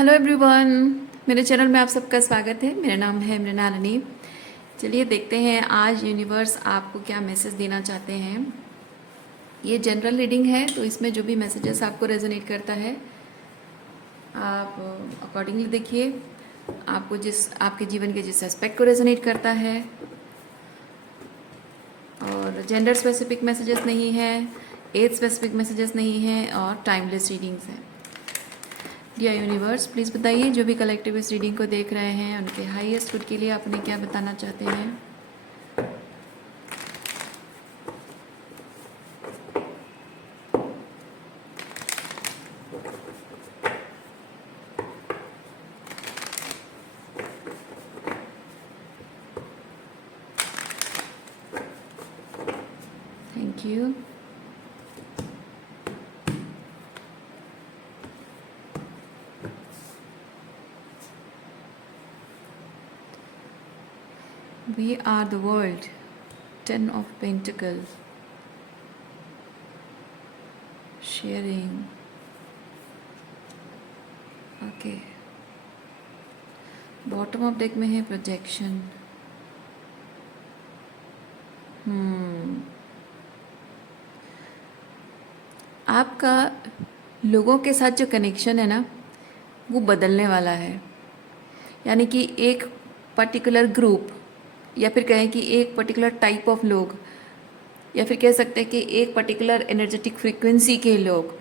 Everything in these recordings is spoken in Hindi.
हेलो एवरीवन, मेरे चैनल में आप सबका स्वागत है। मेरा नाम है मृणालिनी। चलिए देखते हैं आज यूनिवर्स आपको क्या मैसेज देना चाहते हैं। ये जनरल रीडिंग है, तो इसमें जो भी मैसेजेस आपको रेजोनेट करता है आप अकॉर्डिंगली देखिए। आपको आपके जीवन के जिस एस्पेक्ट को रेजोनेट करता है, और जेंडर स्पेसिफिक मैसेजेस नहीं है, एज स्पेसिफिक मैसेजेस नहीं है, और टाइमलेस रीडिंग्स हैं। डियर यूनिवर्स, प्लीज़ बताइए जो भी कलेक्टिव इस रीडिंग को देख रहे हैं उनके हाईएस्ट गुड के लिए आपने क्या बताना चाहते हैं। Thank you. We are the world. 10 of Pentacles. Sharing. Okay. Bottom of deck में है प्रोजेक्शन। आपका लोगों के साथ जो कनेक्शन है ना, वो बदलने वाला है। यानी कि एक पर्टिकुलर ग्रुप, या फिर कहें कि एक पर्टिकुलर टाइप ऑफ लोग, या फिर कह सकते हैं कि एक पर्टिकुलर एनर्जेटिक फ्रीक्वेंसी के लोग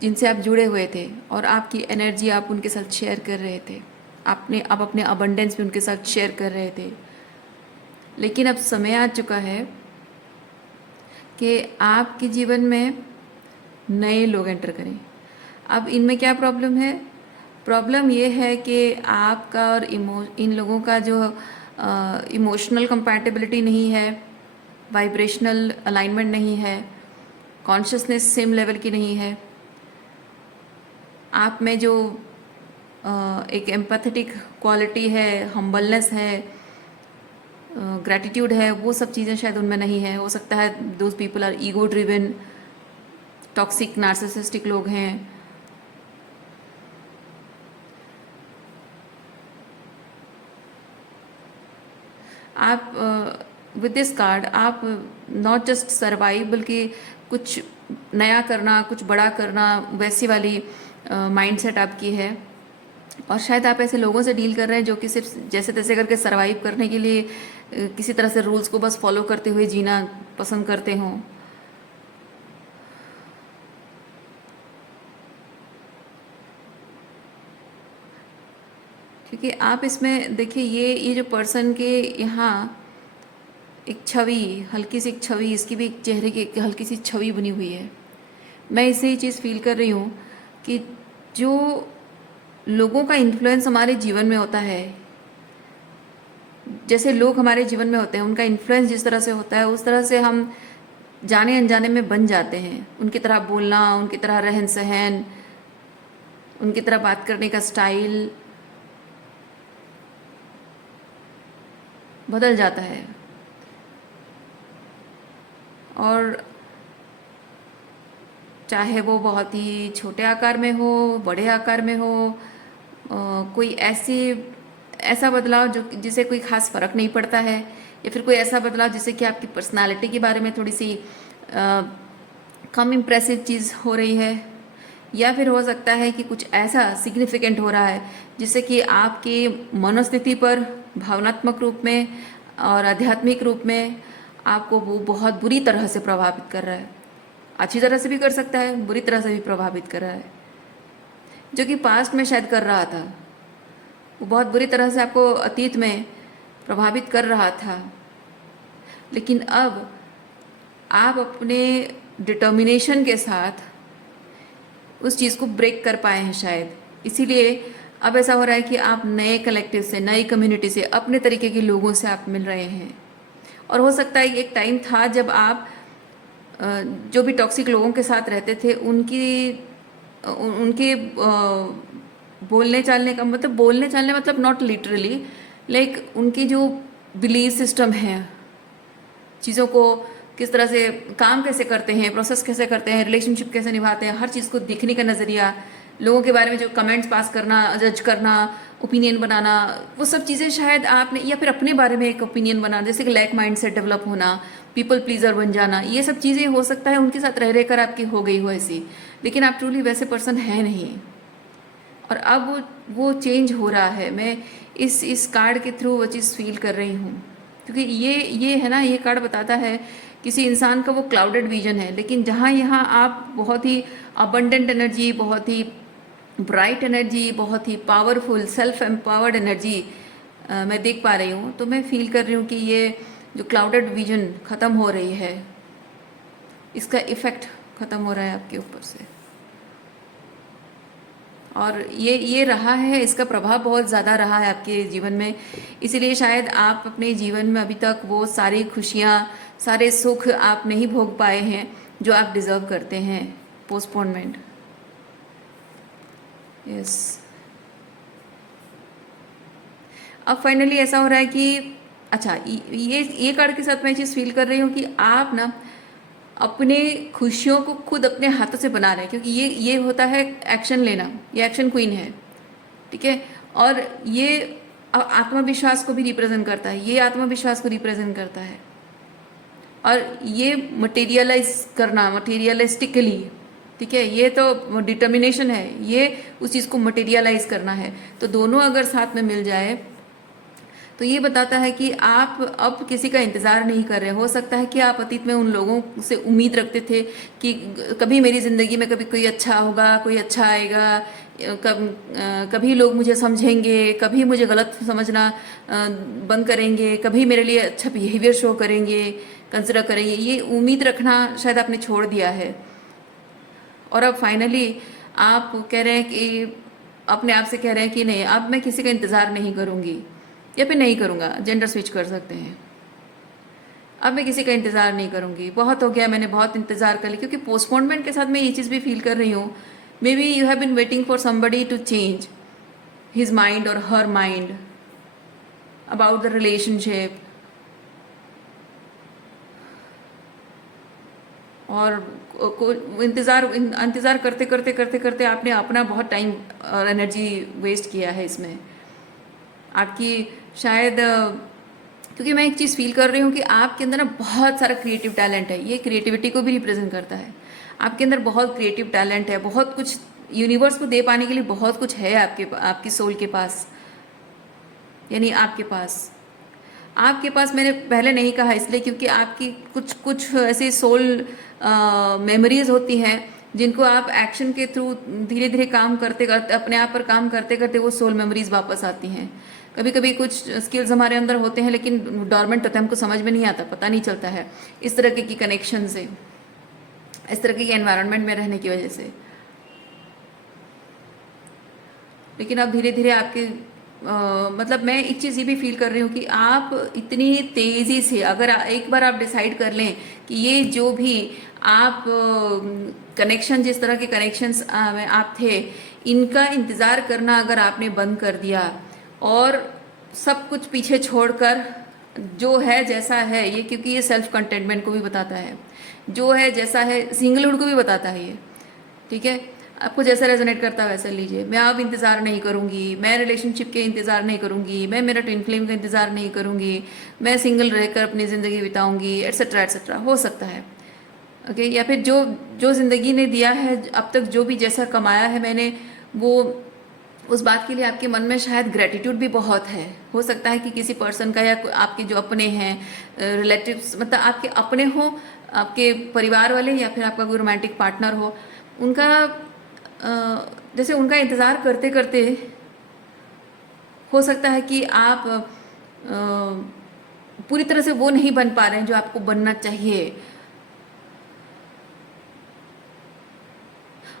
जिनसे आप जुड़े हुए थे, और आपकी एनर्जी आप उनके साथ शेयर कर रहे थे, आप अपने अबंडेंस भी उनके साथ शेयर कर रहे थे। लेकिन अब समय आ चुका है कि आपके जीवन में नए लोग एंटर करें। अब इनमें क्या प्रॉब्लम है? प्रॉब्लम ये है कि आपका और इन लोगों का जो इमोशनल कंपैटिबिलिटी नहीं है, वाइब्रेशनल अलाइनमेंट नहीं है, कॉन्शियसनेस सेम लेवल की नहीं है। आप में जो एक एम्पैथेटिक क्वालिटी है, हम्बलनेस है, ग्रैटिट्यूड है, वो सब चीज़ें शायद उनमें नहीं है। हो सकता है those people are ego driven, toxic narcissistic लोग हैं। आप विद दिस कार्ड आप नॉट जस्ट सर्वाइव, बल्कि कुछ नया करना, कुछ बड़ा करना, वैसी वाली माइंडसेट आपकी है। और शायद आप ऐसे लोगों से डील कर रहे हैं जो कि सिर्फ जैसे तैसे करके सर्वाइव करने के लिए किसी तरह से रूल्स को बस फॉलो करते हुए जीना पसंद करते हों। क्योंकि आप इसमें देखिए, ये जो पर्सन के यहाँ एक छवि, हल्की सी एक छवि, इसकी भी एक चेहरे की एक हल्की सी छवि बनी हुई है। मैं इससे ही चीज़ फील कर रही हूँ कि जो लोगों का इन्फ्लुएंस हमारे जीवन में होता है, जैसे लोग हमारे जीवन में होते हैं, उनका इन्फ्लुएंस जिस तरह से होता है, उस तरह से हम जाने अनजाने में बन जाते हैं। उनकी तरह बोलना, उनकी तरह रहन सहन, उनकी तरह बात करने का स्टाइल बदल जाता है। और चाहे वो बहुत ही छोटे आकार में हो, बड़े आकार में हो, कोई ऐसा बदलाव जो जिसे कोई खास फर्क नहीं पड़ता है, या फिर कोई ऐसा बदलाव जिससे कि आपकी पर्सनालिटी के बारे में थोड़ी सी कम इम्प्रेसिव चीज़ हो रही है, या फिर हो सकता है कि कुछ ऐसा सिग्निफिकेंट हो रहा है जिससे कि आपकी मनोस्थिति पर भावनात्मक रूप में और आध्यात्मिक रूप में आपको वो बहुत बुरी तरह से प्रभावित कर रहा है। अच्छी तरह से भी कर सकता है, बुरी तरह से भी प्रभावित कर रहा है। जो कि पास्ट में शायद कर रहा था, वो बहुत बुरी तरह से आपको अतीत में प्रभावित कर रहा था। लेकिन अब आप अपने डिटर्मिनेशन के साथ उस चीज़ को ब्रेक कर पाए हैं शायद। इसीलिए अब ऐसा हो रहा है कि आप नए कलेक्टिव से, नई कम्युनिटी से, अपने तरीके के लोगों से आप मिल रहे हैं। और हो सकता है एक टाइम था जब आप जो भी टॉक्सिक लोगों के साथ रहते थे, उनके बोलने चालने मतलब नॉट लिटरली, लाइक उनकी जो बिलीव सिस्टम है, चीज़ों को किस तरह से काम कैसे करते हैं, प्रोसेस कैसे करते हैं, रिलेशनशिप कैसे निभाते हैं, हर चीज़ को देखने का नज़रिया, लोगों के बारे में जो कमेंट्स पास करना, जज करना, ओपिनियन बनाना, वो सब चीज़ें शायद आपने, या फिर अपने बारे में एक ओपिनियन बनाना, जैसे कि लैक माइंड सेट डेवलप होना, पीपल प्लीजर बन जाना, ये सब चीज़ें हो सकता है उनके साथ रह रहकर आपकी हो गई हो ऐसी, लेकिन आप ट्रूली वैसे पर्सन है नहीं। और अब वो चेंज हो रहा है। मैं इस कार्ड के थ्रू वो चीज़ फील कर रही हूँ, क्योंकि ये है ना, ये कार्ड बताता है किसी इंसान का वो क्लाउडेड विजन है, लेकिन जहाँ यहाँ आप बहुत ही अबंडेंट एनर्जी, बहुत ही ब्राइट एनर्जी, बहुत ही पावरफुल सेल्फ एम्पावर्ड एनर्जी मैं देख पा रही हूँ। तो मैं फील कर रही हूँ कि ये जो क्लाउडेड विजन ख़त्म हो रही है, इसका इफ़ेक्ट ख़त्म हो रहा है आपके ऊपर से, और ये रहा है, इसका प्रभाव बहुत ज़्यादा रहा है आपके जीवन में। इसीलिए शायद आप अपने जीवन में अभी तक वो सारी खुशियाँ, सारे सुख आप नहीं भोग पाए हैं जो आप डिज़र्व करते हैं। Postponement, yes. अब फाइनली ऐसा हो रहा है कि अच्छा, ये कार्ड के साथ मैं चीज़ फील कर रही हूँ कि आप ना अपने खुशियों को खुद अपने हाथों से बना रहे हैं, क्योंकि ये होता है एक्शन लेना, ये एक्शन क्वीन है, ठीक है। और ये आत्मविश्वास को भी रिप्रेजेंट करता है, ये आत्मविश्वास को रिप्रेजेंट करता है, और ये मटेरियलाइज करना, मटेरियलिस्टिकली, ठीक है, ये तो डिटर्मिनेशन है, ये उस चीज़ को मटेरियलाइज करना है। तो दोनों अगर साथ में मिल जाए तो ये बताता है कि आप अब किसी का इंतज़ार नहीं कर रहे। हो सकता है कि आप अतीत में उन लोगों से उम्मीद रखते थे कि कभी मेरी ज़िंदगी में कभी कोई अच्छा होगा, कोई अच्छा आएगा, कभी लोग मुझे समझेंगे, कभी मुझे गलत समझना बंद करेंगे, कभी मेरे लिए अच्छा बिहेवियर शो करेंगे, कंसिडर करेंगे। ये उम्मीद रखना शायद आपने छोड़ दिया है, और अब फाइनली आप कह रहे हैं कि अपने आप से कह रहे हैं कि नहीं, अब मैं किसी का इंतज़ार नहीं करूँगी, या फिर नहीं करूँगा, जेंडर स्विच कर सकते हैं। अब मैं किसी का इंतज़ार नहीं करूँगी, बहुत हो गया, मैंने बहुत इंतज़ार कर लिया। क्योंकि पोस्टपोनमेंट के साथ मैं ये चीज़ भी फील कर रही हूँ, maybe you have been waiting for somebody to change his mind और her mind about the relationship, और इंतज़ार करते करते करते करते आपने अपना बहुत टाइम और एनर्जी वेस्ट किया है इसमें। आपकी शायद, क्योंकि मैं एक चीज़ फील कर रही हूँ कि आपके अंदर ना बहुत सारा क्रिएटिव टैलेंट है, ये क्रिएटिविटी को भी रिप्रेजेंट करता है। आपके अंदर बहुत क्रिएटिव टैलेंट है, बहुत कुछ यूनिवर्स को दे पाने के लिए बहुत कुछ है आपकी सोल के पास, यानी आपके पास मैंने पहले नहीं कहा इसलिए क्योंकि आपकी कुछ कुछ ऐसे सोल मेमोरीज होती हैं जिनको आप एक्शन के थ्रू धीरे धीरे काम करते करते, अपने आप पर काम करते करते वो सोल मेमोरीज वापस आती हैं। कभी कभी कुछ स्किल्स हमारे अंदर होते हैं लेकिन डॉर्मेंट होते हैं, हमको समझ में नहीं आता, पता नहीं चलता है, इस तरह की कनेक्शन से, इस तरह के एनवायरनमेंट में रहने की वजह से। लेकिन अब धीरे धीरे आपके मतलब मैं एक चीज़ ये भी फील कर रही हूँ कि आप इतनी तेज़ी से, अगर एक बार आप डिसाइड कर लें कि ये जो भी आप कनेक्शन, जिस तरह के कनेक्शंस आप थे, इनका इंतज़ार करना अगर आपने बंद कर दिया और सब कुछ पीछे छोड़कर जो है जैसा है ये, क्योंकि ये सेल्फ कंटेनमेंट को भी बताता है, जो है जैसा है सिंगलहुड को भी बताता है ये, ठीक है। आपको जैसा रेजोनेट करता है वैसा लीजिए। मैं अब इंतज़ार नहीं करूँगी, मैं रिलेशनशिप के इंतज़ार नहीं करूँगी, मैं मेरा ट्विन फ्लेम का इंतज़ार नहीं करूँगी, मैं सिंगल रहकर अपनी ज़िंदगी बिताऊँगी, एट्सेट्रा एट्सेट्रा, हो सकता है, ओके। या फिर जो जो ज़िंदगी ने दिया है अब तक, जो भी जैसा कमाया है मैंने, वो उस बात के लिए आपके मन में शायद ग्रेटिट्यूड भी बहुत है। हो सकता है कि किसी पर्सन का, या आपके जो अपने हैं रिलेटिव्स, मतलब आपके अपने हो, आपके परिवार वाले, या फिर आपका कोई रोमांटिक पार्टनर हो, उनका जैसे उनका इंतज़ार करते करते हो सकता है कि आप पूरी तरह से वो नहीं बन पा रहे हैं जो आपको बनना चाहिए,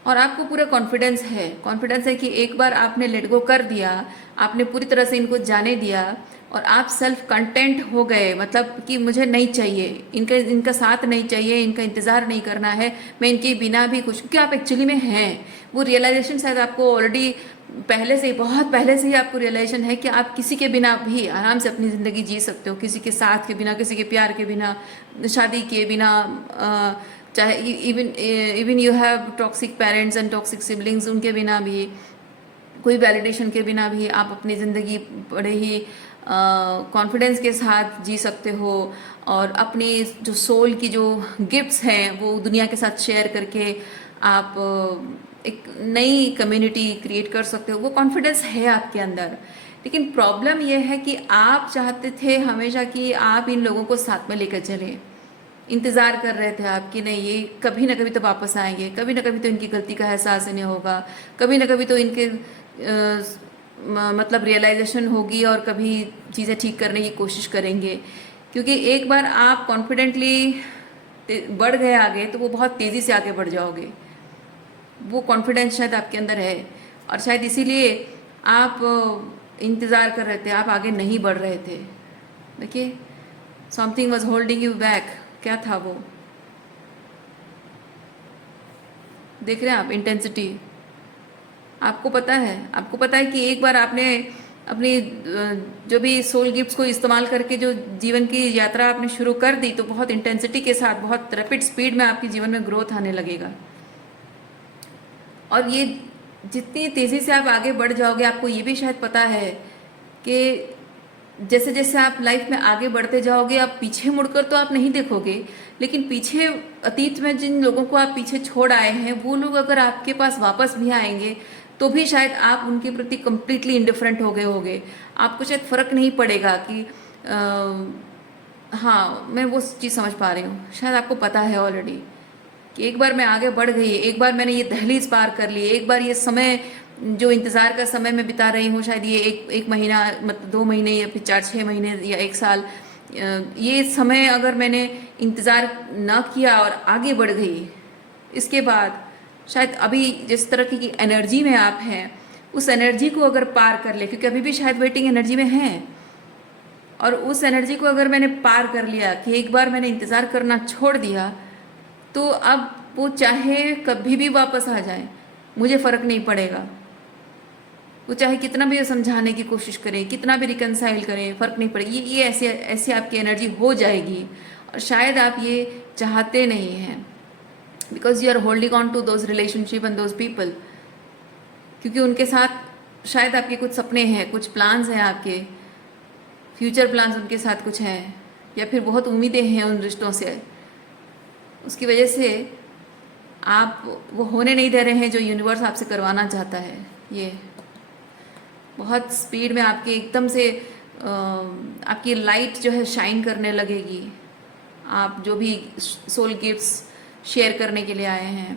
और आपको पूरा कॉन्फिडेंस है कि एक बार आपने लेट गो कर दिया, आपने पूरी तरह से इनको जाने दिया और आप सेल्फ कंटेंट हो गए, मतलब कि मुझे नहीं चाहिए, इनका साथ नहीं चाहिए, इनका इंतज़ार नहीं करना है, मैं इनके बिना भी खुश, क्योंकि आप एक्चुअली में हैं। वो रियलाइजेशन शायद आपको ऑलरेडी पहले से ही, बहुत पहले से ही आपको रियलाइजेशन है कि आप किसी के बिना भी आराम से अपनी ज़िंदगी जी सकते हो, किसी के साथ के बिना, किसी के प्यार के बिना, शादी के बिना, चाहे even even you have toxic parents and toxic siblings, उनके बिना भी, कोई वैलिडेशन के बिना भी आप अपनी ज़िंदगी बड़े ही कॉन्फिडेंस के साथ जी सकते हो, और अपनी जो सोल की जो गिफ्ट्स हैं वो दुनिया के साथ शेयर करके आप एक नई कम्युनिटी क्रिएट कर सकते हो। वो कॉन्फिडेंस है आपके अंदर। लेकिन प्रॉब्लम यह है कि आप चाहते थे हमेशा कि आप इन लोगों को साथ में लेकर चलें, इंतज़ार कर रहे थे आप कि नहीं ये कभी ना कभी तो वापस आएंगे, कभी ना कभी तो इनकी गलती का एहसास इन्हें होगा, कभी ना कभी तो इनके मतलब रियलाइजेशन होगी और कभी चीज़ें ठीक करने की कोशिश करेंगे। क्योंकि एक बार आप कॉन्फिडेंटली बढ़ गए आगे तो वो बहुत तेज़ी से आगे बढ़ जाओगे। वो कॉन्फिडेंस शायद आपके अंदर है, और शायद इसीलिए आप इंतज़ार कर रहे थे, आप आगे नहीं बढ़ रहे थे। देखिए, something was holding you back. क्या था वो? देख रहे हैं आप इंटेंसिटी? आपको पता है, आपको पता है कि एक बार आपने अपनी जो भी सोल गिफ्ट्स को इस्तेमाल करके जो जीवन की यात्रा आपने शुरू कर दी, तो बहुत इंटेंसिटी के साथ, बहुत रैपिड स्पीड में आपके जीवन में ग्रोथ आने लगेगा। और ये जितनी तेज़ी से आप आगे बढ़ जाओगे, आपको ये भी शायद पता है कि जैसे जैसे आप लाइफ में आगे बढ़ते जाओगे, आप पीछे मुड़कर तो आप नहीं देखोगे, लेकिन पीछे अतीत में जिन लोगों को आप पीछे छोड़ आए हैं, वो लोग अगर आपके पास वापस भी आएंगे तो भी शायद आप उनके प्रति कम्प्लीटली इंडिफरेंट हो गए होगे। आपको शायद फ़र्क नहीं पड़ेगा कि हाँ, मैं वो चीज़ समझ पा रही हूँ। शायद आपको पता है ऑलरेडी कि एक बार मैं आगे बढ़ गई, एक बार मैंने ये दहलीज पार कर ली, एक बार ये समय जो इंतज़ार का समय मैं बिता रही हूँ, शायद ये एक महीना, मतलब 2 महीने या फिर 4-6 महीने या 1 साल, ये समय अगर मैंने इंतज़ार ना किया और आगे बढ़ गई, इसके बाद शायद अभी जिस तरह की एनर्जी में आप हैं, उस एनर्जी को अगर पार कर ले, क्योंकि अभी भी शायद वेटिंग एनर्जी में हैं, और उस एनर्जी को अगर मैंने पार कर लिया कि एक बार मैंने इंतज़ार करना छोड़ दिया, तो अब वो चाहे कभी भी वापस आ जाए, मुझे फ़र्क नहीं पड़ेगा। वो चाहे कितना भी समझाने की कोशिश करें, कितना भी रिकनसाइल करें, फ़र्क नहीं पड़ेगा। ये ऐसी ऐसी आपकी एनर्जी हो जाएगी, और शायद आप ये चाहते नहीं हैं, because you are holding on to those relationship and those people. क्योंकि उनके साथ शायद आपके कुछ सपने हैं, कुछ प्लान्स हैं, आपके फ्यूचर प्लान्स उनके साथ कुछ हैं, या फिर बहुत उम्मीदें हैं उन रिश्तों से। उसकी वजह से आप वो होने नहीं दे रहे हैं जो यूनिवर्स आपसे करवाना चाहता है। ये बहुत स्पीड में आपके एकदम से आपकी लाइट जो है शाइन करने लगेगी, आप जो भी सोल गिफ्ट्स शेयर करने के लिए आए हैं।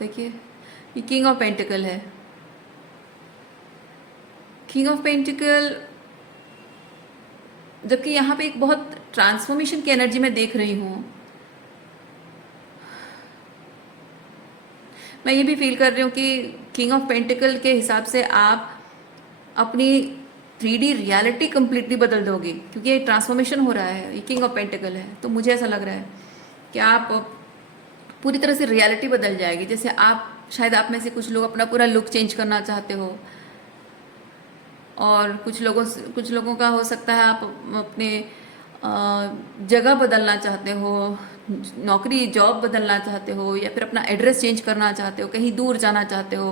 देखिए, ये किंग ऑफ पेंटिकल है। किंग ऑफ पेंटिकल, जबकि यहाँ पे एक बहुत ट्रांसफॉर्मेशन की एनर्जी में देख रही हूँ। मैं ये भी फील कर रही हूँ कि किंग ऑफ पेंटिकल के हिसाब से आप अपनी 3D रियलिटी कम्प्लीटली बदल दोगे, क्योंकि ये ट्रांसफॉर्मेशन हो रहा है, ये किंग ऑफ पेंटिकल है। तो मुझे ऐसा लग रहा है कि आप पूरी तरह से रियलिटी बदल जाएगी। जैसे आप शायद, आप में से कुछ लोग अपना पूरा लुक चेंज करना चाहते हो, और कुछ लोगों का हो सकता है आप अपने जगह बदलना चाहते हो, नौकरी जॉब बदलना चाहते हो, या फिर अपना एड्रेस चेंज करना चाहते हो, कहीं दूर जाना चाहते हो,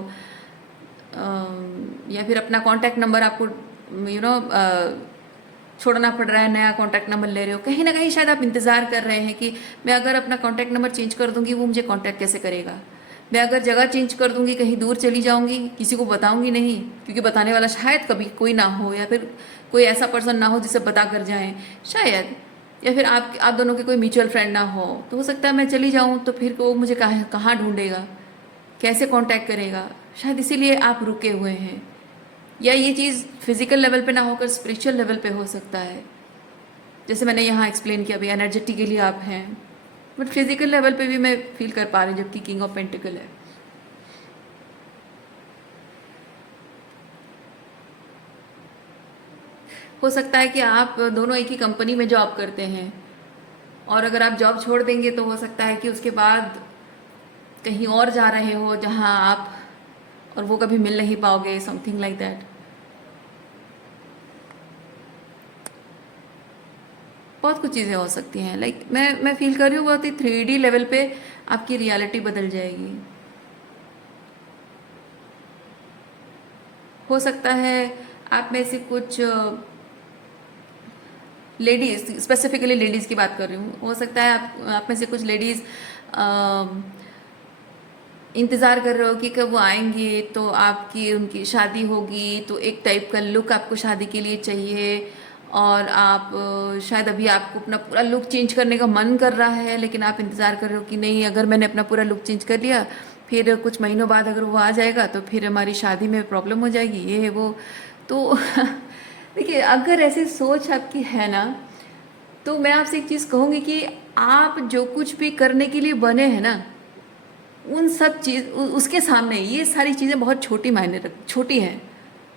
या फिर अपना कॉन्टैक्ट नंबर आपको छोड़ना पड़ रहा है, नया कॉन्टैक्ट नंबर ले रहे हो। कहीं ना कहीं शायद आप इंतज़ार कर रहे हैं कि मैं अगर अपना कॉन्टैक्ट नंबर चेंज कर दूंगी, वो मुझे कॉन्टैक्ट कैसे करेगा। मैं अगर जगह चेंज कर दूंगी, कहीं दूर चली जाऊंगी, किसी को बताऊंगी नहीं, क्योंकि बताने वाला शायद कभी कोई ना हो, या फिर कोई ऐसा पर्सन ना हो जिसे बता कर जाएं शायद, या फिर आप दोनों के कोई म्यूचुअल फ्रेंड ना हो। तो हो सकता है मैं चली जाऊं, तो फिर वो मुझे कहाँ ढूंढेगा, कैसे कांटेक्ट करेगा। शायद इसीलिए आप रुके हुए हैं, या ये चीज़ फिजिकल लेवल पे ना होकर स्पिरिचुअल लेवल पे हो सकता है। जैसे मैंने यहाँ एक्सप्लेन किया, अभी एनर्जेटिकली आप हैं, बट फिजिकल लेवल पे भी मैं फील कर पा रही हूँ, जबकि किंग ऑफ पेंटिकल है। हो सकता है कि आप दोनों एक ही कंपनी में जॉब करते हैं, और अगर आप जॉब छोड़ देंगे तो हो सकता है कि उसके बाद कहीं और जा रहे हो जहाँ आप और वो कभी मिल नहीं पाओगे, समथिंग लाइक दैट। बहुत कुछ चीज़ें हो सकती हैं। लाइक मैं फील कर रही हूँ बहुत ही 3D लेवल पे आपकी रियलिटी बदल जाएगी। हो सकता है आप में से कुछ लेडीज़, स्पेसिफिकली लेडीज़ की बात कर रही हूँ, हो सकता है आप में से कुछ लेडीज़ इंतज़ार कर रहे हो कि कब वो आएंगे तो आपकी उनकी शादी होगी, तो एक टाइप का लुक आपको शादी के लिए चाहिए, और आप शायद अभी आपको अपना पूरा लुक चेंज करने का मन कर रहा है, लेकिन आप इंतज़ार कर रहे हो कि नहीं, अगर मैंने अपना पूरा लुक चेंज कर लिया फिर कुछ महीनों बाद अगर वो आ जाएगा तो फिर हमारी शादी में प्रॉब्लम हो जाएगी, ये है वो। तो देखिए, अगर ऐसी सोच आपकी है ना, तो मैं आपसे एक चीज़ कहूँगी कि आप जो कुछ भी करने के लिए बने हैं ना, उन सब चीज़ उसके सामने ये सारी चीज़ें बहुत छोटी हैं,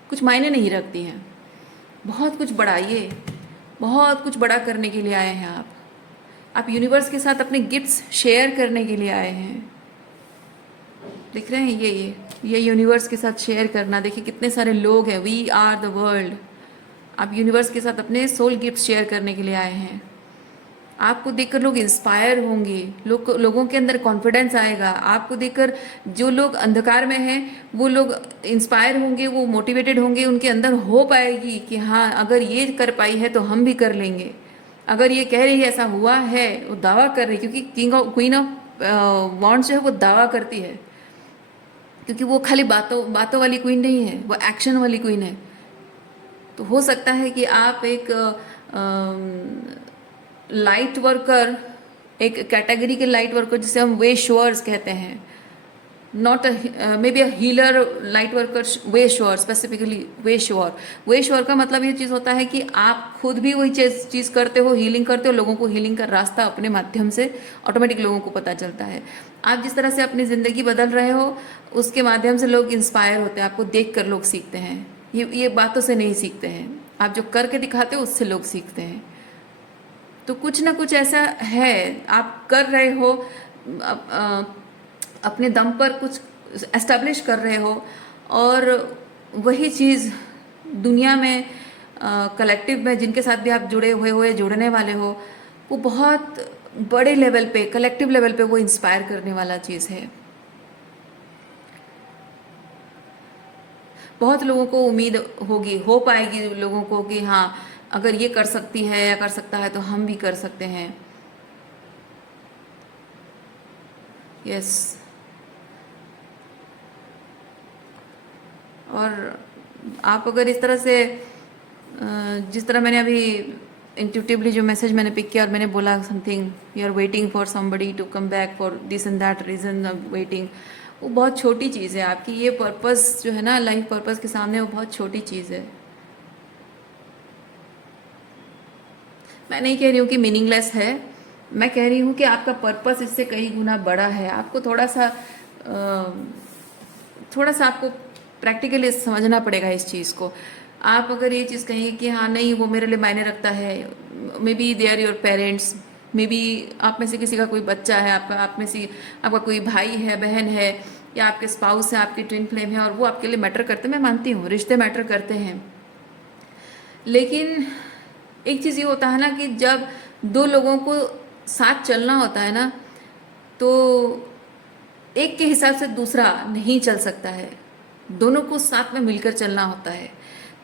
कुछ मायने नहीं रखती हैं। बहुत कुछ बड़ा, ये बहुत कुछ बड़ा करने के लिए आए हैं आप यूनिवर्स के साथ अपने गिफ्ट्स शेयर करने के लिए आए हैं। दिख रहे हैं ये यूनिवर्स के साथ शेयर करना। देखिए कितने सारे लोग हैं, वी आर द वर्ल्ड। आप यूनिवर्स के साथ अपने सोल गिफ्ट शेयर करने के लिए आए हैं। आपको देखकर लोग इंस्पायर होंगे, लोगों के अंदर कॉन्फिडेंस आएगा। आपको देखकर जो लोग अंधकार में हैं वो लोग इंस्पायर होंगे, वो मोटिवेटेड होंगे, उनके अंदर होप आएगी कि हाँ, अगर ये कर पाई है तो हम भी कर लेंगे। अगर ये कह रही है ऐसा हुआ है, वो दावा कर रही है, क्योंकि क्वीन ऑफ वॉन्ड्स जो है वो दावा करती है, क्योंकि वो खाली बातों बातों वाली क्वीन नहीं है, वो एक्शन वाली क्वीन है। तो हो सकता है कि आप एक लाइट वर्कर, एक कैटेगरी के लाइट वर्कर जिसे हम वे शोअर्स कहते हैं, not may be a healer, light worker, way shore, specifically way shore. Way shore का मतलब ये चीज़ होता है कि आप खुद भी वही चीज़ करते हो, हीलिंग करते हो, लोगों को हीलिंग का रास्ता अपने माध्यम से ऑटोमेटिक लोगों को पता चलता है। आप जिस तरह से अपनी ज़िंदगी बदल रहे हो उसके माध्यम से लोग इंस्पायर होते हैं, आपको देख कर लोग सीखते हैं। ये बातों से नहीं सीखते हैं, आप जो करके दिखाते हो उससे लोग सीखते हैं। तो कुछ ना कुछ ऐसा है आप कर रहे हो, अपने दम पर कुछ एस्टेब्लिश कर रहे हो, और वही चीज़ दुनिया में कलेक्टिव में जिनके साथ भी आप जुड़ने वाले हो, वो बहुत बड़े लेवल पे, कलेक्टिव लेवल पे वो इंस्पायर करने वाला चीज़ है। बहुत लोगों को उम्मीद होगी, हो पाएगी लोगों को कि हाँ, अगर ये कर सकती है या कर सकता है तो हम भी कर सकते हैं। यस। और आप अगर इस तरह से जिस तरह मैंने अभी इंट्यूटिवली जो मैसेज मैंने पिक किया और मैंने बोला something, you are waiting for somebody to come back for this and that reason of waiting, वो बहुत छोटी चीज़ है। आपकी ये पर्पस जो है ना, लाइफ पर्पस के सामने वो बहुत छोटी चीज़ है। मैं नहीं कह रही हूँ कि मीनिंगलेस है, मैं कह रही हूँ कि आपका पर्पस इससे कई गुना बड़ा है। आपको थोड़ा सा आपको प्रैक्टिकली समझना पड़ेगा इस चीज़ को। आप अगर ये चीज़ कहेंगे कि हाँ नहीं, वो मेरे लिए मायने रखता है, maybe they are your parents, maybe आप में से किसी का कोई बच्चा है, आपका कोई भाई है, बहन है, या आपके स्पाउस है, आपके ट्विन फ्लेम है, और वो आपके लिए मैटर करते हैं। मैं मानती हूँ रिश्ते मैटर करते हैं, लेकिन एक चीज़ ये होता है ना कि जब दो लोगों को साथ चलना होता है ना, तो एक के हिसाब से दूसरा नहीं चल सकता है, दोनों को साथ में मिलकर चलना होता है।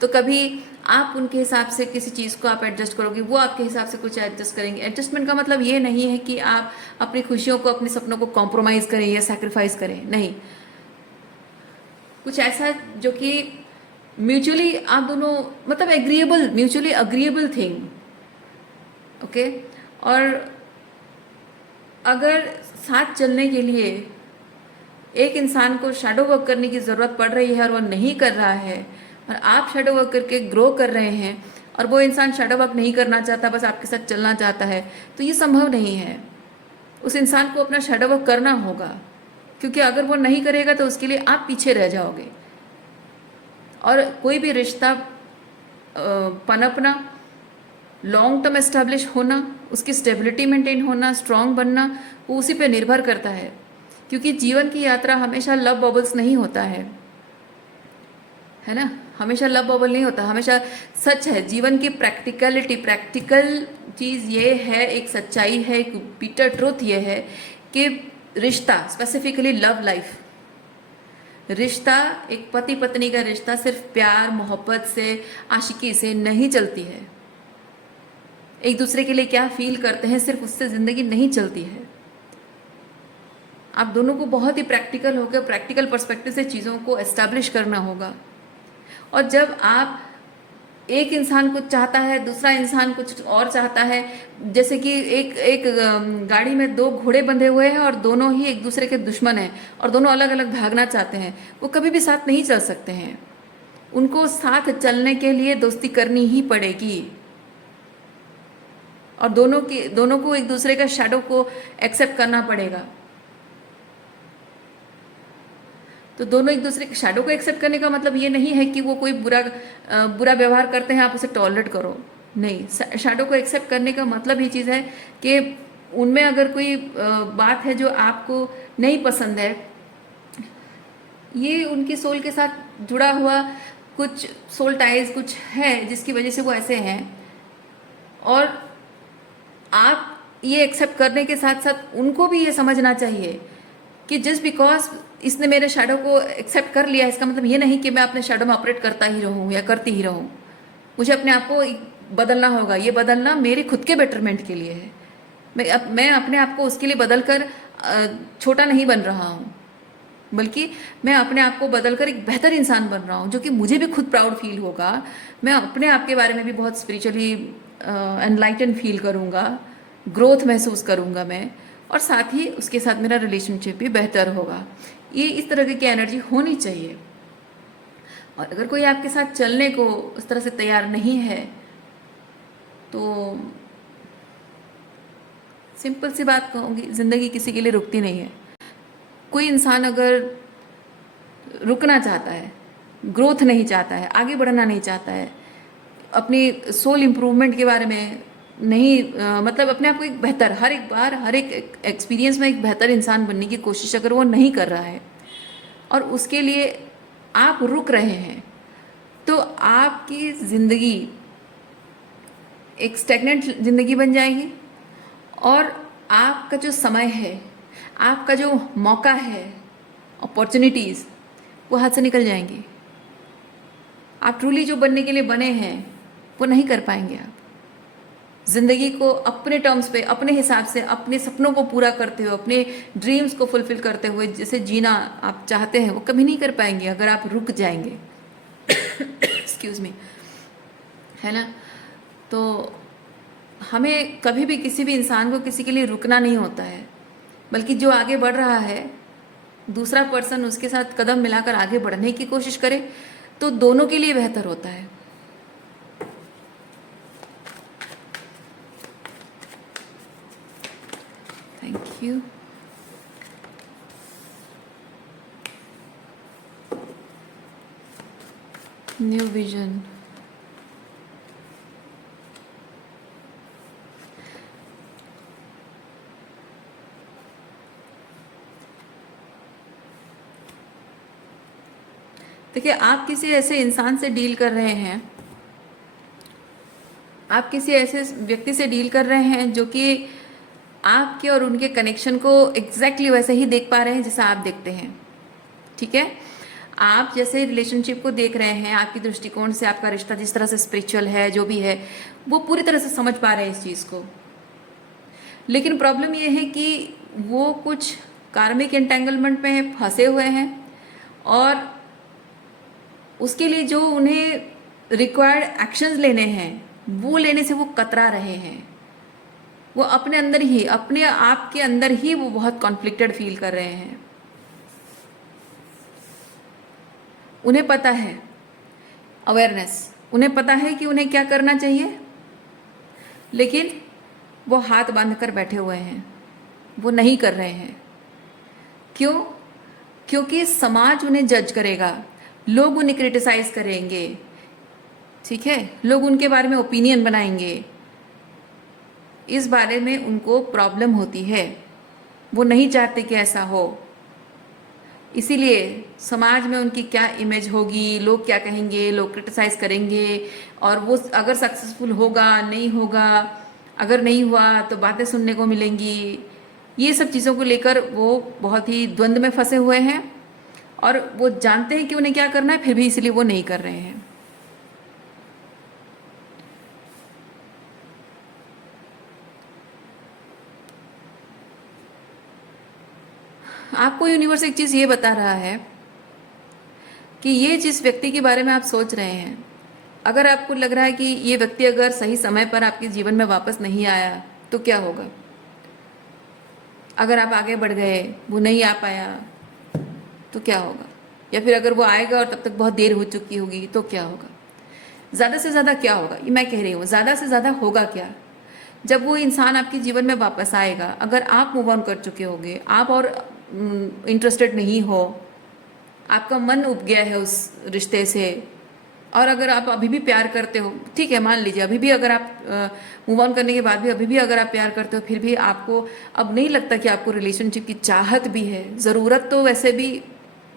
तो कभी आप उनके हिसाब से किसी चीज़ को आप एडजस्ट करोगे, वो आपके हिसाब से कुछ एडजस्ट करेंगे। एडजस्टमेंट का मतलब ये नहीं है कि आप अपनी खुशियों को, अपने सपनों को कॉम्प्रोमाइज़ करें या सैक्रिफाइस करें, नहीं। कुछ ऐसा जो कि म्यूचुअली आप दोनों, मतलब agreeable, mutually agreeable thing, okay. और अगर साथ चलने के लिए एक इंसान को शैडो वर्क करने की ज़रूरत पड़ रही है और वो नहीं कर रहा है, और आप शैडो वर्क करके ग्रो कर रहे हैं, और वो इंसान शैडो वर्क नहीं करना चाहता, बस आपके साथ चलना चाहता है, तो ये संभव नहीं है। उस इंसान को अपना शैडो वर्क करना होगा, क्योंकि अगर वो नहीं करेगा तो उसके लिए आप पीछे रह जाओगे। और कोई भी रिश्ता पनपना, लॉन्ग टर्म एस्टेब्लिश होना, उसकी स्टेबिलिटी मेंटेन होना, स्ट्रांग बनना, वो उसी पे निर्भर करता है। क्योंकि जीवन की यात्रा हमेशा लव बबल्स नहीं होता है ना। हमेशा लव बबल नहीं होता, हमेशा सच है जीवन की प्रैक्टिकलिटी। प्रैक्टिकल चीज़ ये है, एक सच्चाई है, एक बिटर ट्रूथ ये है कि रिश्ता, स्पेसिफिकली लव लाइफ, रिश्ता, एक पति पत्नी का रिश्ता सिर्फ प्यार मोहब्बत से, आशिकी से नहीं चलती है। एक दूसरे के लिए क्या फील करते हैं सिर्फ उससे ज़िंदगी नहीं चलती है। आप दोनों को बहुत ही प्रैक्टिकल होकर, प्रैक्टिकल पर्सपेक्टिव से चीज़ों को एस्टैब्लिश करना होगा। और जब आप, एक इंसान कुछ चाहता है, दूसरा इंसान कुछ और चाहता है, जैसे कि एक एक गाड़ी में दो घोड़े बंधे हुए हैं और दोनों ही एक दूसरे के दुश्मन हैं और दोनों अलग अलग भागना चाहते हैं, वो कभी भी साथ नहीं चल सकते हैं। उनको साथ चलने के लिए दोस्ती करनी ही पड़ेगी और दोनों को एक दूसरे का शैडो को एक्सेप्ट करना पड़ेगा। तो दोनों एक दूसरे के शैडो को एक्सेप्ट करने का मतलब ये नहीं है कि वो कोई बुरा व्यवहार करते हैं आप उसे टॉलरेट करो, नहीं। शैडो को एक्सेप्ट करने का मतलब ये चीज़ है कि उनमें अगर कोई बात है जो आपको नहीं पसंद है, ये उनकी सोल के साथ जुड़ा हुआ कुछ सोल टाइज कुछ है जिसकी वजह से वो ऐसे हैं। और आप ये एक्सेप्ट करने के साथ साथ उनको भी ये समझना चाहिए कि जस्ट बिकॉज इसने मेरे शैडो को एक्सेप्ट कर लिया, इसका मतलब ये नहीं कि मैं अपने शैडो में ऑपरेट करता ही रहूं या करती ही रहूं। मुझे अपने आप को बदलना होगा। ये बदलना मेरे खुद के बेटरमेंट के लिए है। मैं अपने आप को उसके लिए बदल कर छोटा नहीं बन रहा हूँ, बल्कि मैं अपने आप को बदलकर एक बेहतर इंसान बन रहा हूँ जो कि मुझे भी खुद प्राउड फील होगा। मैं अपने आप के बारे में भी बहुत स्पिरिचुअली एनलाइटन फील करूँगा, ग्रोथ महसूस करूँगा मैं, और साथ ही उसके साथ मेरा रिलेशनशिप भी बेहतर होगा। ये इस तरह की एनर्जी होनी चाहिए। और अगर कोई आपके साथ चलने को उस तरह से तैयार नहीं है तो सिंपल सी बात कहूँगी, ज़िंदगी किसी के लिए रुकती नहीं है। कोई इंसान अगर रुकना चाहता है, ग्रोथ नहीं चाहता है, आगे बढ़ना नहीं चाहता है, अपनी सोल इम्प्रूवमेंट के बारे में नहीं मतलब अपने आप को एक बेहतर, हर एक बार हर एक एक्सपीरियंस में एक बेहतर इंसान बनने की कोशिश अगर वो नहीं कर रहा है और उसके लिए आप रुक रहे हैं, तो आपकी ज़िंदगी एक स्टेगनेंट ज़िंदगी बन जाएगी और आपका जो समय है, आपका जो मौका है, अपॉर्चुनिटीज़, वो हाथ से निकल जाएंगी। आप ट्रूली जो बनने के लिए बने हैं वो नहीं कर पाएंगे। आप ज़िंदगी को अपने टर्म्स पे, अपने हिसाब से, अपने सपनों को पूरा करते हुए, अपने ड्रीम्स को फुलफिल करते हुए जैसे जीना आप चाहते हैं वो कभी नहीं कर पाएंगे अगर आप रुक जाएंगे। एक्सक्यूज़ मी, है ना। तो हमें कभी भी किसी भी इंसान को किसी के लिए रुकना नहीं होता है, बल्कि जो आगे बढ़ रहा है दूसरा पर्सन उसके साथ कदम मिलाकर आगे बढ़ने की कोशिश करे तो दोनों के लिए बेहतर होता है। Thank you. न्यू विजन, देखिए आप किसी ऐसे इंसान से डील कर रहे हैं, आप किसी ऐसे व्यक्ति से डील कर रहे हैं जो कि आपके और उनके कनेक्शन को एग्जैक्टली वैसे ही देख पा रहे हैं जैसा आप देखते हैं। ठीक है, आप जैसे रिलेशनशिप को देख रहे हैं, आपकी दृष्टिकोण से आपका रिश्ता जिस तरह से स्पिरिचुअल है, जो भी है, वो पूरी तरह से समझ पा रहे हैं इस चीज़ को। लेकिन प्रॉब्लम ये है कि वो कुछ कार्मिक एंटेंगलमेंट में फंसे हुए हैं और उसके लिए जो उन्हें रिक्वायर्ड एक्शंस लेने हैं वो लेने से वो कतरा रहे हैं। वो अपने अंदर ही, अपने आप के अंदर ही वो बहुत कॉन्फ्लिक्टेड फील कर रहे हैं। उन्हें पता है, अवेयरनेस, उन्हें पता है कि उन्हें क्या करना चाहिए, लेकिन वो हाथ बांध कर बैठे हुए हैं, वो नहीं कर रहे हैं। क्यों? क्योंकि समाज उन्हें जज करेगा, लोग उन्हें क्रिटिसाइज करेंगे, ठीक है, लोग उनके बारे में ओपिनियन बनाएंगे। इस बारे में उनको प्रॉब्लम होती है, वो नहीं चाहते कि ऐसा हो। इसीलिए समाज में उनकी क्या इमेज होगी, लोग क्या कहेंगे, लोग क्रिटिसाइज करेंगे, और वो अगर सक्सेसफुल होगा नहीं होगा, अगर नहीं हुआ तो बातें सुनने को मिलेंगी। ये सब चीज़ों को लेकर वो बहुत ही द्वंद्व में फंसे हुए हैं, और वो जानते हैं कि उन्हें क्या करना है, फिर भी इसलिए वो नहीं कर रहे हैं। आपको यूनिवर्स एक चीज़ ये बता रहा है कि ये जिस व्यक्ति के बारे में आप सोच रहे हैं, अगर आपको लग रहा है कि ये व्यक्ति अगर सही समय पर आपके जीवन में वापस नहीं आया तो क्या होगा, अगर आप आगे बढ़ गए वो नहीं आ पाया तो क्या होगा, या फिर अगर वो आएगा और तब तक बहुत देर हो चुकी होगी तो क्या होगा। ज़्यादा से ज़्यादा क्या होगा, ये मैं कह रही हूँ, ज़्यादा से ज़्यादा होगा क्या, जब वो इंसान आपके जीवन में वापस आएगा, अगर आप मूव ऑन कर चुके होंगे, आप और इंटरेस्टेड नहीं हो, आपका मन उब गया है उस रिश्ते से, और अगर आप अभी भी प्यार करते हो, ठीक है मान लीजिए अभी भी अगर आप मूव ऑन करने के बाद भी अभी भी अगर आप प्यार करते हो, फिर भी आपको अब नहीं लगता कि आपको रिलेशनशिप की चाहत भी है, ज़रूरत तो वैसे भी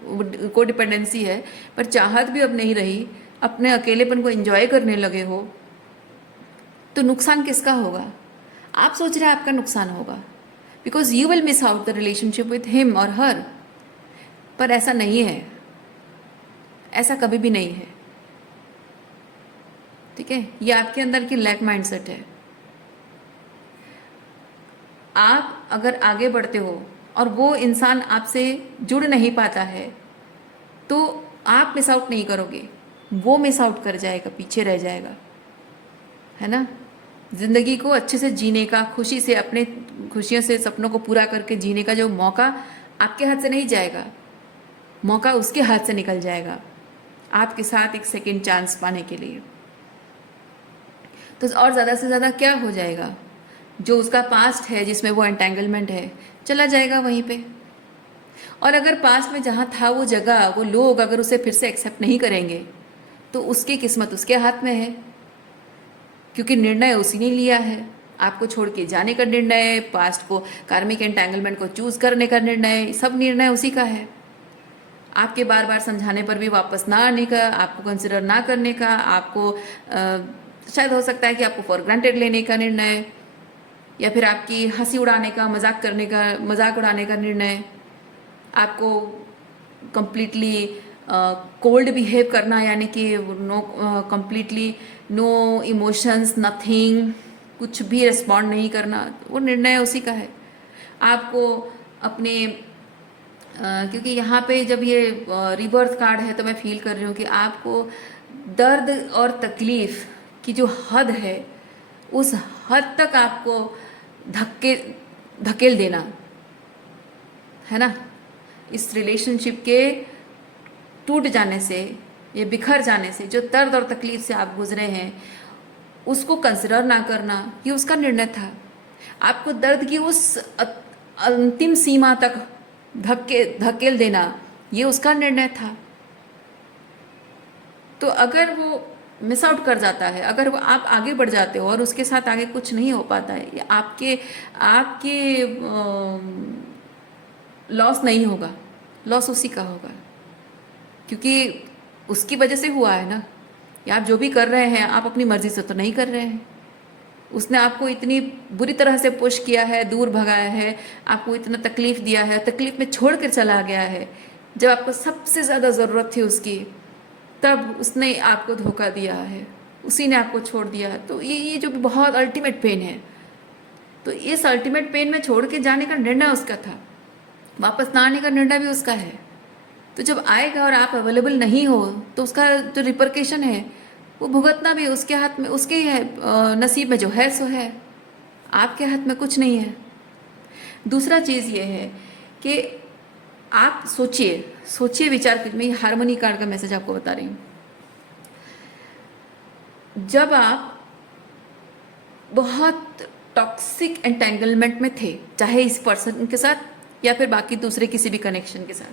को डिपेंडेंसी है, पर चाहत भी अब नहीं रही, अपने अकेलेपन को एंजॉय करने लगे हो, तो नुकसान किसका होगा। आप सोच रहे हैं आपका नुकसान होगा, because you will miss out the relationship with him और हर, पर ऐसा नहीं है, ऐसा कभी भी नहीं है। ठीक है, ये आपके अंदर की लैक माइंडसेट है। आप अगर आगे बढ़ते हो और वो इंसान आपसे जुड़ नहीं पाता है, तो आप मिस आउट नहीं करोगे, वो मिस आउट कर जाएगा, पीछे रह जाएगा, है ना। जिंदगी को अच्छे से जीने का, खुशी से अपने खुशियों से सपनों को पूरा करके जीने का जो मौका आपके हाथ से नहीं जाएगा, मौका उसके हाथ से निकल जाएगा आपके साथ एक सेकंड चांस पाने के लिए। तो और ज़्यादा से ज़्यादा क्या हो जाएगा, जो उसका पास्ट है जिसमें वो एंटेंगलमेंट है चला जाएगा वहीं पे। और अगर पास्ट में जहाँ था वो जगह, वो लोग अगर उसे फिर से एक्सेप्ट नहीं करेंगे, तो उसकी किस्मत उसके हाथ में है, क्योंकि निर्णय उसी ने लिया है। आपको छोड़ के जाने का निर्णय, पास्ट को कार्मिक एंटेंगलमेंट को चूज करने का निर्णय, सब निर्णय उसी का है। आपके बार बार समझाने पर भी वापस ना आने का, आपको कंसिडर ना करने का, आपको शायद हो सकता है कि आपको फॉर ग्रांटेड लेने का निर्णय, या फिर आपकी हंसी उड़ाने का, मजाक करने का, मजाक उड़ाने का निर्णय, आपको कंप्लीटली कोल्ड बिहेव करना, यानी कि no, completely no emotions, nothing, कुछ भी रिस्पॉन्ड नहीं करना, वो निर्णय उसी का है। आपको अपने क्योंकि यहाँ पे जब ये रिबर्थ कार्ड है तो मैं फील कर रही हूँ कि आपको दर्द और तकलीफ की जो हद है, उस हद तक आपको धकेल देना है ना। इस रिलेशनशिप के टूट जाने से, ये बिखर जाने से, जो दर्द और तकलीफ से आप गुजरे हैं, उसको कंसिडर ना करना, ये उसका निर्णय था। आपको दर्द की उस अंतिम सीमा तक धकेल देना, ये उसका निर्णय था। तो अगर वो मिस आउट कर जाता है, अगर वो आप आगे बढ़ जाते हो और उसके साथ आगे कुछ नहीं हो पाता है, ये आपके आपके लॉस नहीं होगा, लॉस उसी का होगा, क्योंकि उसकी वजह से हुआ है ना। या आप जो भी कर रहे हैं आप अपनी मर्जी से तो नहीं कर रहे हैं, उसने आपको इतनी बुरी तरह से पुश किया है, दूर भगाया है, आपको इतना तकलीफ दिया है, तकलीफ में छोड़ कर चला गया है। जब आपको सबसे ज़्यादा ज़रूरत थी उसकी, तब उसने आपको धोखा दिया है, उसी ने आपको छोड़ दिया है। तो ये जो बहुत अल्टीमेट पेन है, तो इस अल्टीमेट पेन में छोड़ के जाने का निर्णय उसका था, वापस ना आने का निर्णय भी उसका है। तो जब आएगा और आप अवेलेबल नहीं हो, तो उसका जो रिपरकेशन है वो भुगतना भी उसके हाथ में, उसके ही है, नसीब में जो है सो है, आपके हाथ में कुछ नहीं है। दूसरा चीज़ ये है कि आप सोचिए विचार कीजिए। मैं हार्मनी कार्ड का मैसेज आपको बता रही हूँ। जब आप बहुत टॉक्सिक एंटेंगलमेंट में थे, चाहे इस पर्सन के साथ या फिर बाकी दूसरे किसी भी कनेक्शन के साथ,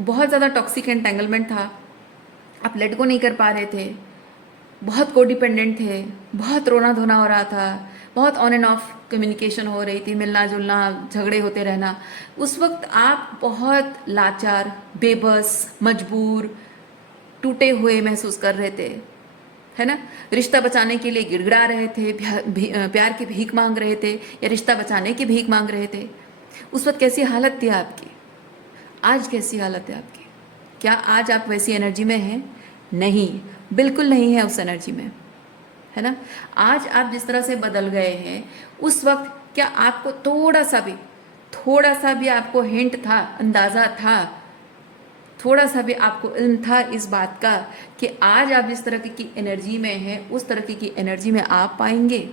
बहुत ज़्यादा टॉक्सिक एंटेंगलमेंट था, आप लेट गो नहीं कर पा रहे थे, बहुत कोडिपेंडेंट थे, बहुत रोना धोना हो रहा था, बहुत ऑन एंड ऑफ कम्युनिकेशन हो रही थी, मिलना जुलना, झगड़े होते रहना। उस वक्त आप बहुत लाचार, बेबस, मजबूर, टूटे हुए महसूस कर रहे थे, है ना। रिश्ता बचाने के लिए गिड़गिड़ा रहे थे, प्यार की भीख मांग रहे थे, या रिश्ता बचाने की भीख मांग रहे थे। उस वक्त कैसी हालत थी आपकी? आज कैसी हालत है आपकी? क्या आज आप वैसी एनर्जी में हैं? नहीं, बिल्कुल नहीं है उस एनर्जी में, है ना। आज आप जिस तरह से बदल गए हैं, उस वक्त क्या आपको थोड़ा सा भी आपको हिंट था, अंदाज़ा था, थोड़ा सा भी आपको इल्म था इस बात का कि आज आप जिस तरह की एनर्जी में हैं, उस तरह की एनर्जी में आप पाएंगे?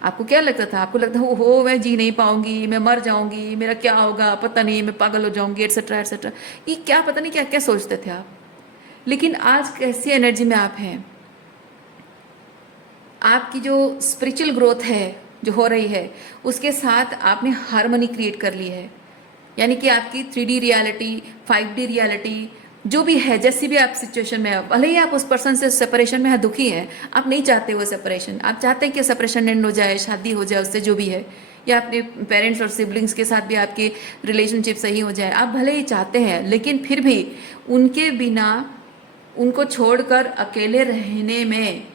आपको क्या लगता था? आपको लगता हो मैं जी नहीं पाऊंगी, मैं मर जाऊंगी, मेरा क्या होगा पता नहीं, मैं पागल हो जाऊंगी, एटसेट्रा एटसेट्रा, ये क्या पता नहीं क्या क्या सोचते थे आप। लेकिन आज कैसी एनर्जी में आप हैं? आपकी जो स्पिरिचुअल ग्रोथ है जो हो रही है, उसके साथ आपने हार्मनी क्रिएट कर ली है। यानी कि आपकी 3D रियलिटी, 5D रियलिटी जो भी है, जैसी भी आप सिचुएशन में, भले ही आप उस पर्सन से सेपरेशन में दुखी हैं, आप नहीं चाहते वो सेपरेशन, आप चाहते हैं कि सेपरेशन एंड हो जाए, शादी हो जाए उससे, जो भी है, या अपने पेरेंट्स और सिबलिंग्स के साथ भी आपके रिलेशनशिप सही हो जाए, आप भले ही चाहते हैं, लेकिन फिर भी उनके बिना, उनको छोड़कर अकेले रहने में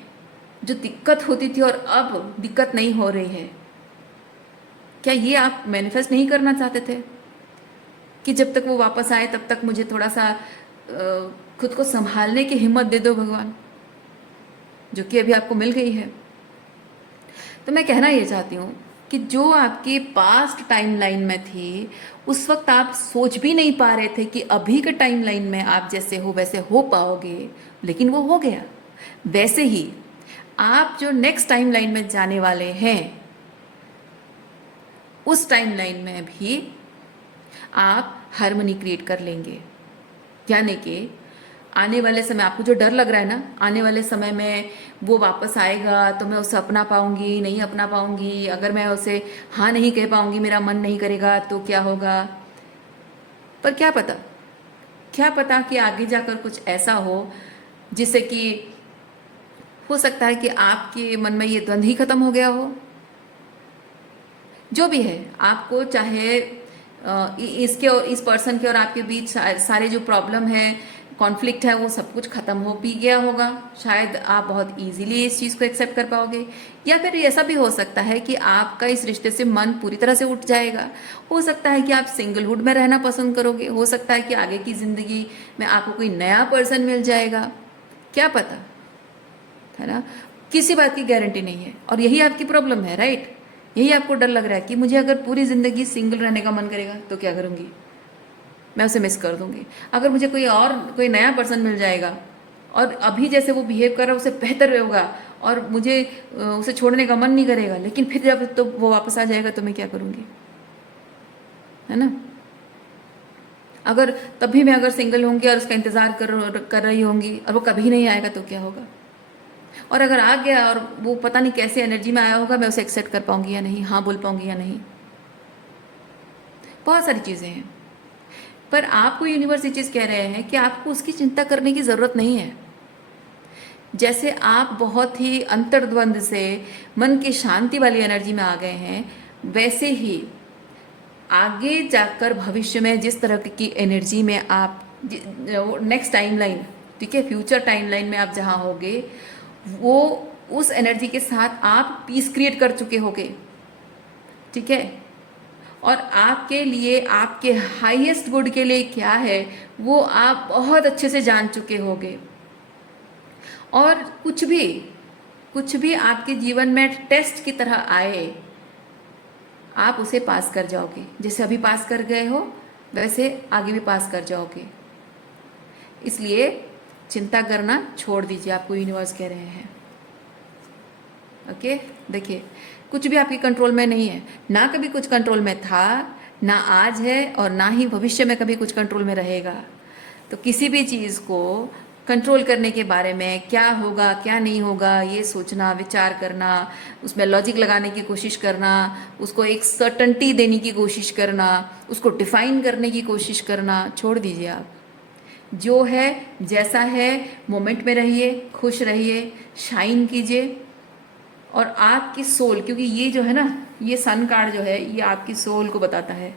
जो दिक्कत होती थी और अब दिक्कत नहीं हो रही है, क्या ये आप मैनिफेस्ट नहीं करना चाहते थे कि जब तक वो वापस आए तब तक मुझे थोड़ा सा खुद को संभालने की हिम्मत दे दो भगवान, जो कि अभी आपको मिल गई है। तो मैं कहना ये चाहती हूँ कि जो आपकी पास्ट टाइमलाइन में थी, उस वक्त आप सोच भी नहीं पा रहे थे कि अभी के टाइमलाइन में आप जैसे हो वैसे हो पाओगे, लेकिन वो हो गया। वैसे ही आप जो नेक्स्ट टाइमलाइन में जाने वाले हैं, उस टाइमलाइन में भी आप हार्मनी क्रिएट कर लेंगे। यानी कि आने वाले समय, आपको जो डर लग रहा है ना, आने वाले समय में वो वापस आएगा तो मैं उसे अपना पाऊंगी, नहीं अपना पाऊंगी, अगर मैं उसे हाँ नहीं कह पाऊंगी, मेरा मन नहीं करेगा तो क्या होगा। पर क्या पता कि आगे जाकर कुछ ऐसा हो जिससे कि हो सकता है कि आपके मन में ये द्वंद्व ही खत्म हो गया हो। जो भी है, आपको चाहे इसके और इस पर्सन के और आपके बीच सारे जो प्रॉब्लम है, कॉन्फ्लिक्ट है, वो सब कुछ खत्म हो भी गया होगा। शायद आप बहुत इजीली इस चीज़ को एक्सेप्ट कर पाओगे, या फिर ऐसा भी हो सकता है कि आपका इस रिश्ते से मन पूरी तरह से उठ जाएगा। हो सकता है कि आप सिंगलहुड में रहना पसंद करोगे, हो सकता है कि आगे की ज़िंदगी में आपको कोई नया पर्सन मिल जाएगा, क्या पता, है ना। किसी बात की गारंटी नहीं है, और यही आपकी प्रॉब्लम है, राइट। यही आपको डर लग रहा है कि मुझे अगर पूरी ज़िंदगी सिंगल रहने का मन करेगा तो क्या करूँगी, मैं उसे मिस कर दूँगी। अगर मुझे कोई नया पर्सन मिल जाएगा और अभी जैसे वो बिहेव कर रहा है उससे बेहतर होगा और मुझे उसे छोड़ने का मन नहीं करेगा, लेकिन फिर जब तो वो वापस आ जाएगा तो मैं क्या करूँगी, है ना। अगर तभी मैं अगर सिंगल होंगी और उसका इंतज़ार कर रही होंगी और वो कभी नहीं आएगा तो क्या होगा। और अगर आ गया और वो पता नहीं कैसे एनर्जी में आया होगा, मैं उसे एक्सेप्ट कर पाऊंगी या नहीं, हाँ बोल पाऊंगी या नहीं। बहुत सारी चीज़ें हैं, पर आपको यूनिवर्स ये चीज़ कह रहे हैं कि आपको उसकी चिंता करने की ज़रूरत नहीं है। जैसे आप बहुत ही अंतर्द्वंद से मन की शांति वाली एनर्जी में आ गए हैं, वैसे ही आगे जाकर भविष्य में जिस तरह की एनर्जी में आप नेक्स्ट टाइमलाइन, ठीक है, फ्यूचर टाइमलाइन में आप जहाँ होगे, वो उस एनर्जी के साथ आप पीस क्रिएट कर चुके होगे, ठीक है। और आपके लिए, आपके हाईएस्ट गुड के लिए क्या है वो आप बहुत अच्छे से जान चुके होगे। और कुछ भी आपके जीवन में टेस्ट की तरह आए, आप उसे पास कर जाओगे। जैसे अभी पास कर गए हो वैसे आगे भी पास कर जाओगे। इसलिए चिंता करना छोड़ दीजिए, आपको यूनिवर्स कह रहे हैं। ओके, देखिए, कुछ भी आपके कंट्रोल में नहीं है, ना कभी कुछ कंट्रोल में था, ना आज है, और ना ही भविष्य में कभी कुछ कंट्रोल में रहेगा। तो किसी भी चीज़ को कंट्रोल करने के बारे में, क्या होगा क्या नहीं होगा, ये सोचना, विचार करना, उसमें लॉजिक लगाने की कोशिश करना, उसको एक सर्टनटी देने की कोशिश करना, उसको डिफाइन करने की कोशिश करना छोड़ दीजिए। आप जो है जैसा है मोमेंट में रहिए, खुश रहिए, शाइन कीजिए, और आपकी सोल, क्योंकि ये जो है ना, ये सन कार्ड जो है ये आपकी सोल को बताता है।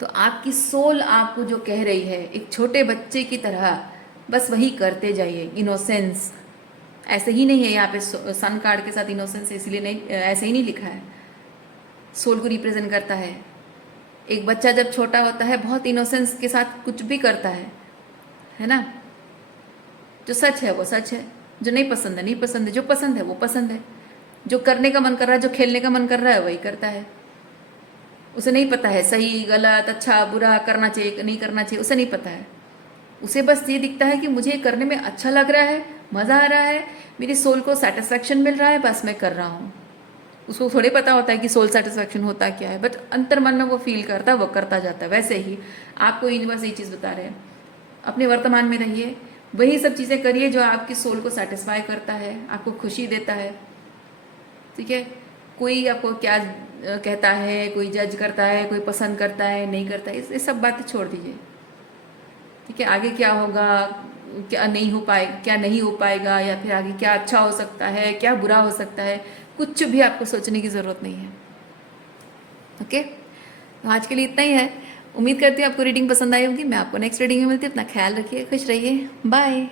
तो आपकी सोल आपको जो कह रही है एक छोटे बच्चे की तरह बस वही करते जाइए, इनोसेंस। ऐसे ही नहीं है यहाँ पे सन कार्ड के साथ इनोसेंस, इसलिए नहीं, ऐसे ही नहीं लिखा है। सोल को रिप्रेजेंट करता है। एक बच्चा जब छोटा होता है बहुत इनोसेंस के साथ कुछ भी करता है ना। जो सच है वो सच है, जो नहीं पसंद है नहीं पसंद है, जो पसंद है वो पसंद है। जो करने का मन कर रहा है, जो खेलने का मन कर रहा है वही करता है। उसे नहीं पता है सही गलत अच्छा बुरा, करना चाहिए नहीं करना चाहिए, उसे नहीं पता है। उसे बस ये दिखता है कि मुझे करने में अच्छा लग रहा है, मज़ा आ रहा है, मेरी सोल को सेटिस्फैक्शन मिल रहा है, बस मैं कर रहा हूँ। उसको थोड़े पता होता है कि सोल सेटिस्फैक्शन होता क्या है, बट अंतर मन में वो फील करता है, वो करता जाता है। वैसे ही आपको यूनिवर्स ये चीज़ बता रहे हैं, अपने वर्तमान में रहिए, वही सब चीज़ें करिए जो आपकी सोल को सेटिस्फाई करता है, आपको खुशी देता है। ठीक है, कोई आपको क्या कहता है, कोई जज करता है, कोई पसंद करता है नहीं करता है, ये सब बातें छोड़ दीजिए। ठीक है, आगे क्या होगा, क्या नहीं हो पाए, क्या नहीं हो पाएगा, या फिर आगे क्या अच्छा हो सकता है, क्या बुरा हो सकता है, कुछ भी आपको सोचने की ज़रूरत नहीं है। ओके, तो आज के लिए इतना ही है। उम्मीद करती हूँ आपको रीडिंग पसंद आई होगी। मैं आपको नेक्स्ट रीडिंग में मिलती हूँ। अपना ख्याल रखिए, खुश रहिए, बाय।